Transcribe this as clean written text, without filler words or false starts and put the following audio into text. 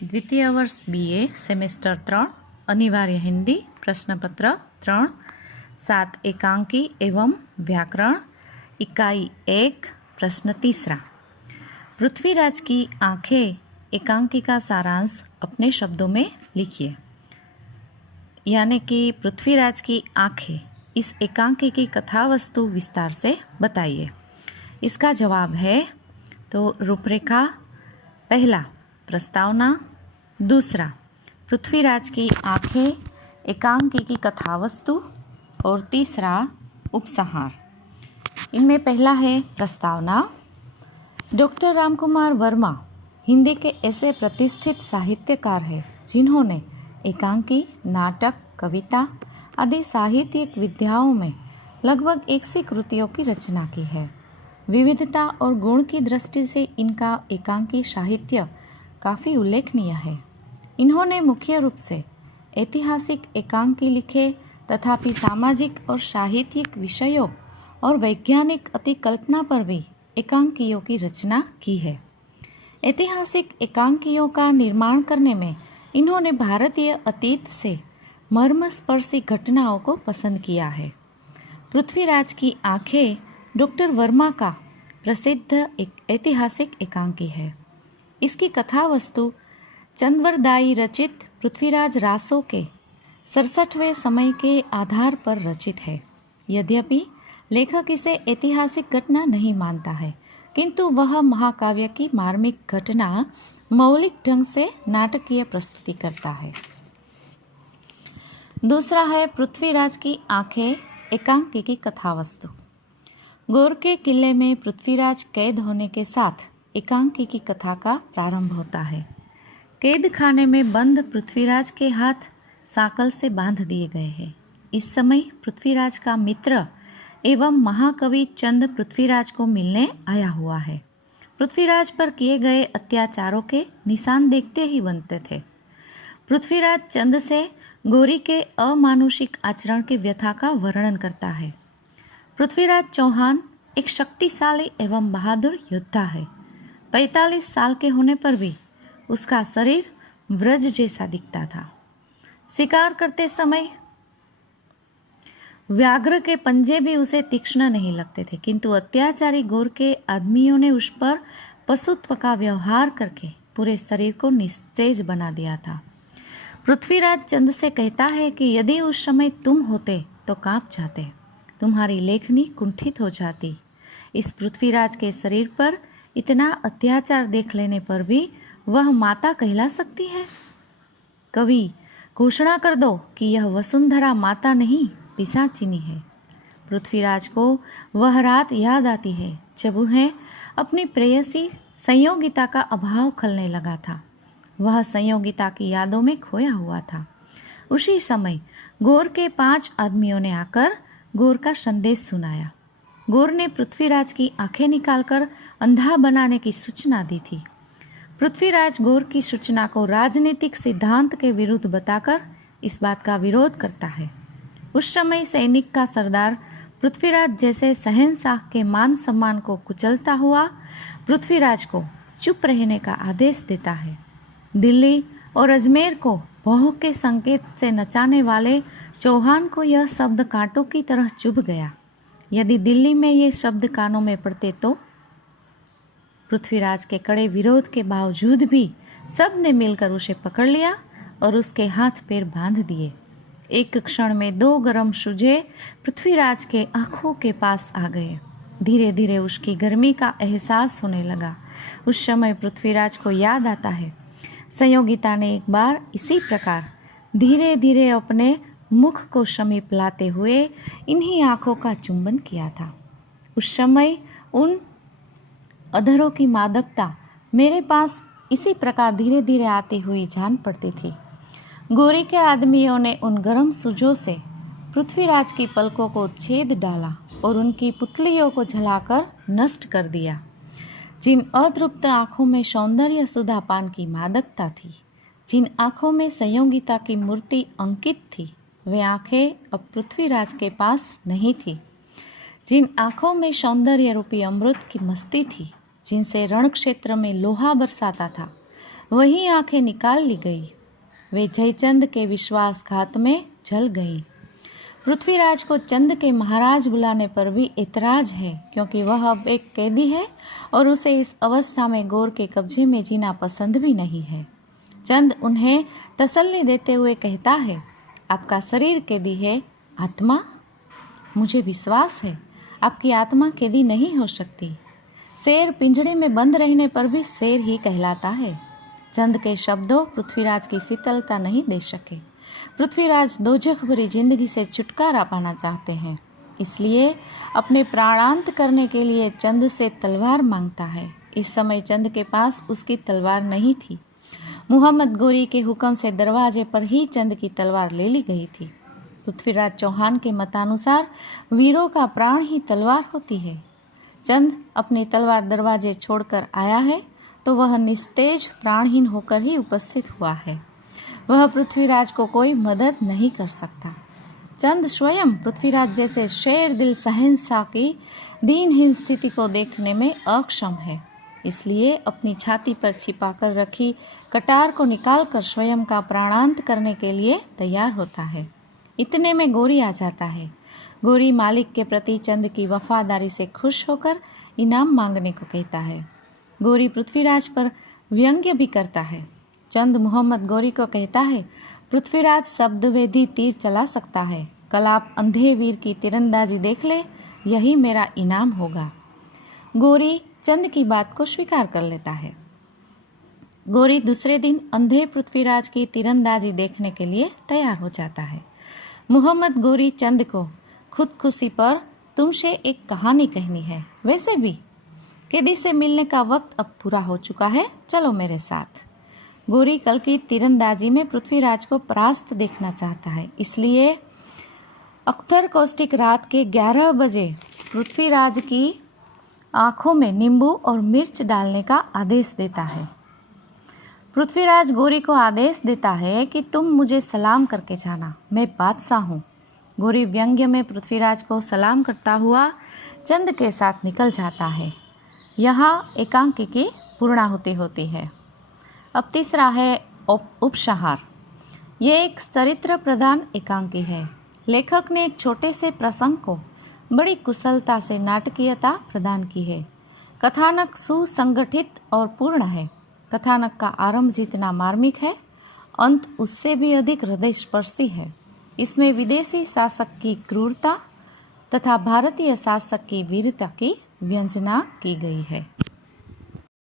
द्वितीय वर्ष BA semester 3 अनिवार्य हिंदी प्रश्नपत्र 3 7 एकांकी एवं व्याकरण इकाई 1 प्रश्न तीसरा। पृथ्वीराज की आंखें एकांकी का सारांश अपने शब्दों में लिखिए। यानी कि पृथ्वीराज की आंखें इस एकांकी की कथा वस्तु विस्तार से बताइए। इसका जवाब है तो रूपरेखा, पहला प्रस्तावना, दूसरा पृथ्वीराज की आंखें एकांकी की कथा वस्तु और तीसरा उपसंहार। इनमें पहला है प्रस्तावना। डॉक्टर रामकुमार वर्मा हिंदी के ऐसे प्रतिष्ठित साहित्यकार हैं जिन्होंने एकांकी, नाटक, कविता आदि साहित्यिक विधाओं में लगभग 100 कृतियों की रचना की है। विविधता और गुण की दृष्टि से इनका एकांकी साहित्य काफ़ी उल्लेखनीय है। इन्होंने मुख्य रूप से ऐतिहासिक एकांकी लिखे तथापि सामाजिक और साहित्यिक विषयों और वैज्ञानिक अतिकल्पना पर भी एकांकियों की रचना की है। ऐतिहासिक एकांकियों का निर्माण करने में इन्होंने भारतीय अतीत से मर्मस्पर्शी घटनाओं को पसंद किया है। पृथ्वीराज की आंखें डॉक्टर वर्मा का प्रसिद्ध एक ऐतिहासिक एकांकी है। इसकी कथा वस्तु चंद्रवरदाई रचित पृथ्वीराज रासो के 67वें समय के आधार पर रचित है। यद्यपि लेखक इसे ऐतिहासिक घटना नहीं मानता है, किंतु वह महाकाव्य की मार्मिक घटना मौलिक ढंग से नाटकीय प्रस्तुति करता है। दूसरा है पृथ्वीराज की आंखें एकांकी की कथा वस्तु। गौर के किले में पृथ्वीराज कैद होने के साथ एकांकी की कथा का प्रारंभ होता है। कैद खाने में बंद पृथ्वीराज के हाथ साकल से बांध दिए गए हैं। इस समय पृथ्वीराज का मित्र एवं महाकवि चंद पृथ्वीराज को मिलने आया हुआ है। पृथ्वीराज पर किए गए अत्याचारों के निशान देखते ही बनते थे। पृथ्वीराज चंद से गौरी के अमानुषिक आचरण की व्यथा का वर्णन करता है। पृथ्वीराज चौहान एक शक्तिशाली एवं बहादुर योद्धा है। 45 साल के होने पर भी उसका शरीर व्रज जैसा दिखता था। शिकार करते समय व्याघ्र के पंजे भी उसे तीक्ष्ण नहीं लगते थे, किंतु अत्याचारी गौर के आदमियों ने उस पर पशुत्व का व्यवहार करके पूरे शरीर को निस्तेज बना दिया था। पृथ्वीराज चंद से कहता है कि यदि उस समय तुम होते तो कांप जाते, तुम्हारी लेखनी कुंठित हो जाती। इस पृथ्वीराज के शरीर पर इतना अत्याचार देख लेने पर भी वह माता कहला सकती है। कवि, घोषणा कर दो कि यह वसुंधरा माता नहीं पिशाचिनी है। पृथ्वीराज को वह रात याद आती है जब उन्हें अपनी प्रेयसी संयोगिता का अभाव खलने लगा था। वह संयोगिता की यादों में खोया हुआ था। उसी समय गौर के 5 आदमियों ने आकर गौर का संदेश सुनाया। गौर ने पृथ्वीराज की आंखें निकालकर अंधा बनाने की सूचना दी थी। पृथ्वीराज गौर की सूचना को राजनीतिक सिद्धांत के विरुद्ध बताकर इस बात का विरोध करता है। उस समय सैनिक का सरदार पृथ्वीराज जैसे शहंशाह के मान सम्मान को कुचलता हुआ पृथ्वीराज को चुप रहने का आदेश देता है। दिल्ली और अजमेर को भौह के संकेत से नचाने वाले चौहान को यह शब्द कांटों की तरह चुभ गया। यदि दिल्ली में ये शब्द कानों में पड़ते तो? पृथ्वीराज के कड़े विरोध के बावजूद भी सब ने मिलकर उसे पकड़ लिया और उसके हाथ पैर बांध दिए। एक क्षण में 2 गरम सूजे पृथ्वीराज के आंखों के पास आ गए। धीरे धीरे उसकी गर्मी का एहसास होने लगा। उस समय पृथ्वीराज को याद आता है संयोगिता ने एक बार इसी प्रकार धीरे धीरे अपने मुख को समीप लाते हुए इन्हीं आँखों का चुंबन किया था। उस समय उन अधरों की मादकता मेरे पास इसी प्रकार धीरे धीरे आती हुई जान पड़ती थी। गौरी के आदमियों ने उन गर्म सूजों से पृथ्वीराज की पलकों को छेद डाला और उनकी पुतलियों को जलाकर नष्ट कर दिया। जिन अतृप्त आँखों में सौंदर्य सुधापान की मादकता थी, जिन आँखों में संयोगिता की मूर्ति अंकित थी, वे आँखें अब पृथ्वीराज के पास नहीं थी। जिन आँखों में सौंदर्य रूपी अमृत की मस्ती थी, जिनसे रण क्षेत्र में लोहा बरसाता था, वही आंखें निकाल ली गई। वे जयचंद के विश्वासघात में जल गई। पृथ्वीराज को चंद के महाराज बुलाने पर भी ऐतराज है, क्योंकि वह अब एक कैदी है और उसे इस अवस्था में गौर के कब्जे में जीना पसंद भी नहीं है। चंद उन्हें तसल्ली देते हुए कहता है, आपका शरीर कैदी है, आत्मा? मुझे विश्वास है आपकी आत्मा कैदी नहीं हो सकती। शेर पिंजड़े में बंद रहने पर भी शेर ही कहलाता है। चंद के शब्दों पृथ्वीराज की शीतलता नहीं दे सके। पृथ्वीराज दोजख भरी जिंदगी से छुटकारा पाना चाहते हैं, इसलिए अपने प्राणांत करने के लिए चंद से तलवार मांगता है। इस समय चंद के पास उसकी तलवार नहीं थी। मोहम्मद गोरी के हुक्म से दरवाजे पर ही चंद की तलवार ले ली गई थी। पृथ्वीराज चौहान के मतानुसार वीरों का प्राण ही तलवार होती है। चंद अपनी तलवार दरवाजे छोड़कर आया है तो वह निस्तेज प्राणहीन होकर ही उपस्थित हुआ है। वह पृथ्वीराज को कोई मदद नहीं कर सकता। चंद स्वयं पृथ्वीराज जैसे शेर दिल शहंशाह की दीनहीन स्थिति को देखने में अक्षम है, इसलिए अपनी छाती पर छिपाकर रखी कटार को निकालकर स्वयं का प्राणांत करने के लिए तैयार होता है। इतने में गोरी आ जाता है। गोरी मालिक के प्रति चंद की वफादारी से खुश होकर इनाम मांगने को कहता है। गोरी पृथ्वीराज पर व्यंग्य भी करता है। चंद मोहम्मद गोरी को कहता है, पृथ्वीराज शब्दवेदी तीर चला सकता है, कल आप अंधे वीर की तीरंदाजी देख ले, यही मेरा इनाम होगा। गोरी चंद की बात को स्वीकार कर लेता है। गोरी दूसरे दिन अंधे पृथ्वीराज की तीरंदाजी देखने के लिए तैयार हो जाता है। मोहम्मद गोरी चंद को खुदकुशी पर तुमसे एक कहानी कहनी है। वैसे भी कैदी से मिलने का वक्त अब पूरा हो चुका है, चलो मेरे साथ। गोरी कल की तीरंदाजी में पृथ्वीराज को परास्त देखना चाहता है, इसलिए अख्तर कौष्टिक रात के 11 बजे पृथ्वीराज की आंखों में नींबू और मिर्च डालने का आदेश देता है। पृथ्वीराज गोरी को आदेश देता है कि तुम मुझे सलाम करके जाना, मैं बादशाह हूँ। गोरी व्यंग्य में पृथ्वीराज को सलाम करता हुआ चंद के साथ निकल जाता है। यहाँ एकांकी की पूर्णाहुति होती है। अब तीसरा है उपसंहार। ये एक चरित्र प्रधान एकांकी है। लेखक ने एक छोटे से प्रसंग को बड़ी कुशलता से नाटकीयता प्रदान की है। कथानक सुसंगठित और पूर्ण है। कथानक का आरंभ जितना मार्मिक है, अंत उससे भी अधिक हृदयस्पर्शी है। इसमें विदेशी शासक की क्रूरता तथा भारतीय शासक की वीरता की व्यंजना की गई है।